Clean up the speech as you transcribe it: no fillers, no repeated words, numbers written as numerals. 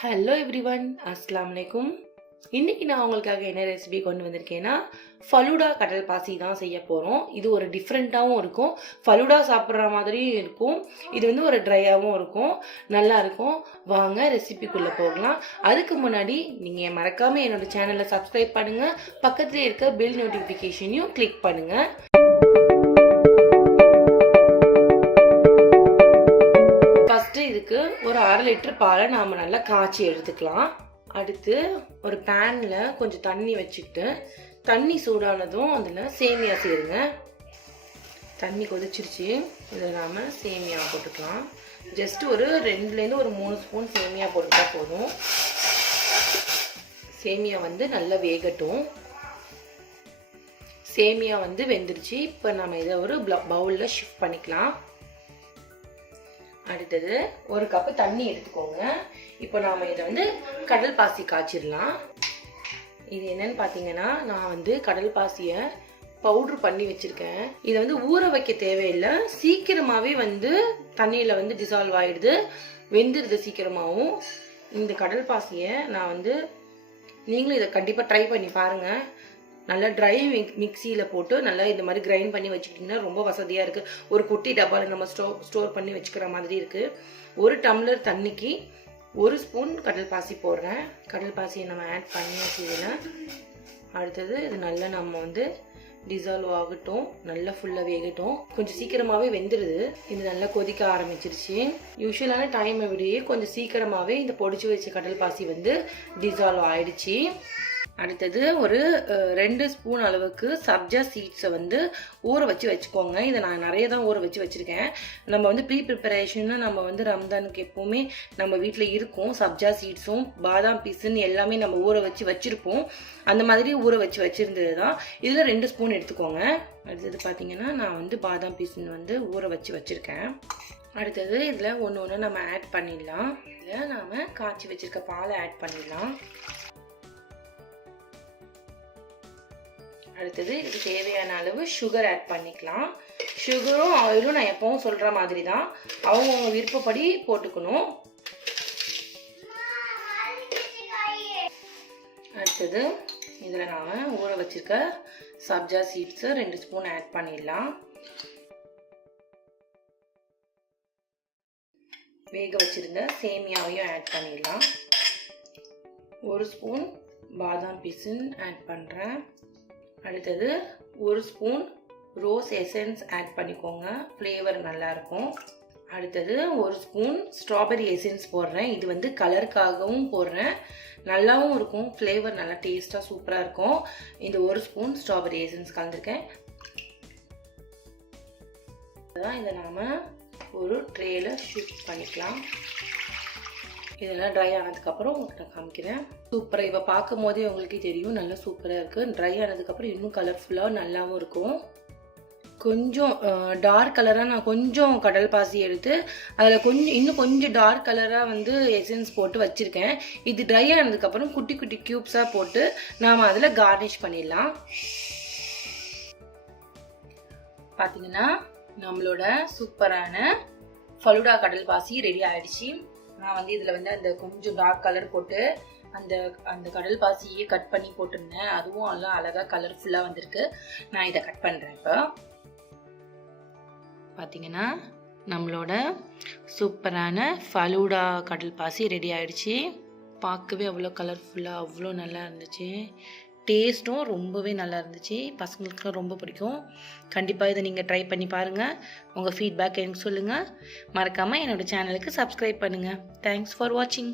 Hello everyone, அஸ்ஸலாமு அலைக்கும். இன்றைக்கி நான் உங்களுக்காக என்ன ரெசிபி கொண்டு வந்திருக்கேன்னா ஃபலூடா கடல் பாசி தான் செய்ய போகிறோம். இது ஒரு டிஃப்ரெண்ட்டாகவும் இருக்கும், ஃபலூடா சாப்பிட்ற மாதிரியும் இருக்கும். இது வந்து ஒரு ட்ரையாகவும் இருக்கும், நல்லா இருக்கும். வாங்க ரெசிபிக்குள்ளே போகலாம். அதுக்கு முன்னாடி நீங்கள் மறக்காமல் என்னோடய சேனலை சப்ஸ்கிரைப் பண்ணுங்கள், பக்கத்தில் இருக்க பெல் நோட்டிஃபிகேஷனையும் கிளிக் பண்ணுங்கள். இதுக்கு ஒரு 1/2 லிட்டர் பாலை நாம் நல்லா காய்ச்சி எடுத்துக்கலாம். அடுத்து ஒரு பேனில் கொஞ்சம் தண்ணி வச்சுக்கிட்டு, தண்ணி சூடானதும் அதில் சேமியா சேருங்க. தண்ணி கொதிச்சிருச்சு, இதில் நாம் சேமியா போட்டுக்கலாம். ஜஸ்ட் ஒரு 2லேருந்து ஒரு 3 ஸ்பூன் சேமியா போட்டுட்டா போதும். சேமியா வந்து நல்லா வேகட்டும். சேமியா வந்து வெந்துருச்சு. இப்போ நம்ம இதை ஒரு பவுலில் ஷிஃப்ட் பண்ணிக்கலாம். அடுத்தது ஒரு கப்பு தண்ணி எடுத்துக்கோங்க. இப்போ நாம் இதை வந்து கடல் பாசி காய்ச்சிடலாம். இது என்னன்னு பார்த்தீங்கன்னா, நான் வந்து கடல் பாசியை பவுட்ரு பண்ணி வச்சுருக்கேன். இதை வந்து ஊற வைக்க தேவையில்லை, சீக்கிரமாகவே வந்து தண்ணியில் வந்து டிசால்வ் ஆகிடுது, வெந்துடுது சீக்கிரமாகவும். இந்த கடல் பாசியை நான் வந்து நீங்களும் இதை கண்டிப்பாக ட்ரை பண்ணி பாருங்கள். நல்லா ட்ரை மிக்சியில் போட்டு நல்லா இந்த மாதிரி கிரைண்ட் பண்ணி வச்சுக்கிட்டிங்கன்னா ரொம்ப வசதியாக இருக்குது. ஒரு குட்டி டப்பாவில் நம்ம ஸ்டோர் பண்ணி வச்சுக்கிற மாதிரி இருக்குது. 1 டம்ளர் தண்ணிக்கு 1 ஸ்பூன் கடல் பாசி போடுறேன். கடல் பாசியை நம்ம ஆட் பண்ணி வச்சுதில் அடுத்தது இது நல்லா நம்ம வந்து டிசால்வ் ஆகட்டும், நல்லா ஃபுல்லாக வேகட்டும். கொஞ்சம் சீக்கிரமாகவே வெந்துடுது. இது நல்லா கொதிக்க ஆரம்பிச்சிருச்சு. யூஸ்வலான டைமை விடையே கொஞ்சம் சீக்கிரமாகவே இந்த பொடிச்சு வச்ச கடல் பாசி வந்து டிசால்வ் ஆயிடுச்சு. அடுத்தது ஒரு 2 ஸ்பூன் அளவுக்கு சப்ஜா சீட்ஸை வந்து ஊற வச்சு வச்சுக்கோங்க. இதை நான் நிறைய தான் ஊற வச்சு வச்சுருக்கேன். நம்ம வந்து ப்ரிப்பரேஷன்னு நம்ம வந்து ரம்ஜானுக்கு எப்போவுமே நம்ம வீட்டில் இருக்கும். சப்ஜா சீட்ஸும் பாதாம் பீஸுன்னு எல்லாமே நம்ம ஊற வச்சு வச்சுருப்போம். அந்த மாதிரி ஊற வச்சு வச்சுருந்தது தான். இதில் 2 ஸ்பூன் எடுத்துக்கோங்க. அடுத்தது பார்த்திங்கன்னா நான் வந்து பாதாம் பீஸுன்னு வந்து ஊற வச்சு வச்சுருக்கேன். அடுத்தது இதில் ஒன்று நம்ம ஆட் பண்ணிடலாம். இதில் நாம் காய்ச்சி வச்சுருக்க பாலை ஆட் பண்ணிடலாம். அடுத்தது இதுக்கு தேவையான அளவு சுகர் ஆட் பண்ணிக்கலாம். சுகரும் ஆயிலும் நான் எப்பவும் சொல்கிற மாதிரி தான், அவங்கவுங்க விருப்பப்படி போட்டுக்கணும். அடுத்தது இதில் நாம் ஊற வச்சுருக்க சப்ஜா சீட்ஸு 2 ஸ்பூன் ஆட் பண்ணிடலாம். வேக வச்சுருந்த சேமியாவையும் ஆட் பண்ணிடலாம். 1 ஸ்பூன் பாதாம் பீஸுன்னு ஆட் பண்ணுறேன். அடுத்தது 1 ஸ்பூன் ரோஸ் எசன்ஸ் ஆட் பண்ணிக்கோங்க, ஃப்ளேவர் நல்லாயிருக்கும். அடுத்தது 1 ஸ்பூன் ஸ்ட்ராபெரி எசன்ஸ் போடுறேன். இது வந்து கலருக்காகவும் போடுறேன், நல்லாவும் இருக்கும், ஃப்ளேவர் நல்லா டேஸ்ட்டாக சூப்பராக இருக்கும். இந்த 1 ஸ்பூன் ஸ்ட்ராபெரி எசன்ஸ் கலந்துருக்கேன். அதான் இதை நாம் ஒரு ட்ரேயில் ஷிஃப்ட் பண்ணிக்கலாம். இதெல்லாம் ட்ரை ஆனதுக்கப்புறம் உங்களுக்கு நான் காமிக்கிறேன். சூப்பராக இப்போ பார்க்கும் போதே உங்களுக்கே தெரியும், நல்லா சூப்பராக இருக்குது. ட்ரை ஆனதுக்கப்புறம் இன்னும் கலர்ஃபுல்லாக நல்லாவும் இருக்கும். கொஞ்சம் டார்க் கலராக நான் கொஞ்சம் கடல் பாசி எடுத்து அதில் இன்னும் கொஞ்சம் டார்க் கலராக வந்து எசன்ஸ் போட்டு வச்சுருக்கேன். இது ட்ரை ஆனதுக்கப்புறம் குட்டி குட்டி க்யூப்ஸாக போட்டு நாம் அதில் கார்னிஷ் பண்ணிடலாம். பார்த்தீங்கன்னா நம்மளோட சூப்பரான ஃபலூடா கடல் பாசி ரெடி ஆகிடுச்சு. நான் வந்து இதில் வந்து அந்த கொஞ்சம் டார்க் கலர் போட்டு அந்த கடல் பாசியே கட் பண்ணி போட்டிருந்தேன். அதுவும் எல்லாம் அழகாக கலர்ஃபுல்லாக வந்திருக்கு. நான் இதை கட் பண்ணுறேன். இப்போ பார்த்தீங்கன்னா நம்மளோட சூப்பரான ஃபலூடா கடல் பாசி ரெடி ஆகிடுச்சு. பார்க்கவே அவ்வளோ கலர்ஃபுல்லாக அவ்வளோ நல்லா இருந்துச்சு. டேஸ்ட்டும் ரொம்பவே நல்லா இருந்துச்சு. பசங்களுக்குலாம் ரொம்ப பிடிக்கும். கண்டிப்பாக இதை நீங்கள் ட்ரை பண்ணி பாருங்கள். உங்கள் ஃபீட்பேக் எனக்கு சொல்லுங்கள். மறக்காமல் என்னோடய சேனலுக்கு சப்ஸ்கிரைப் பண்ணுங்கள். தேங்க்ஸ் ஃபார் வாட்சிங்.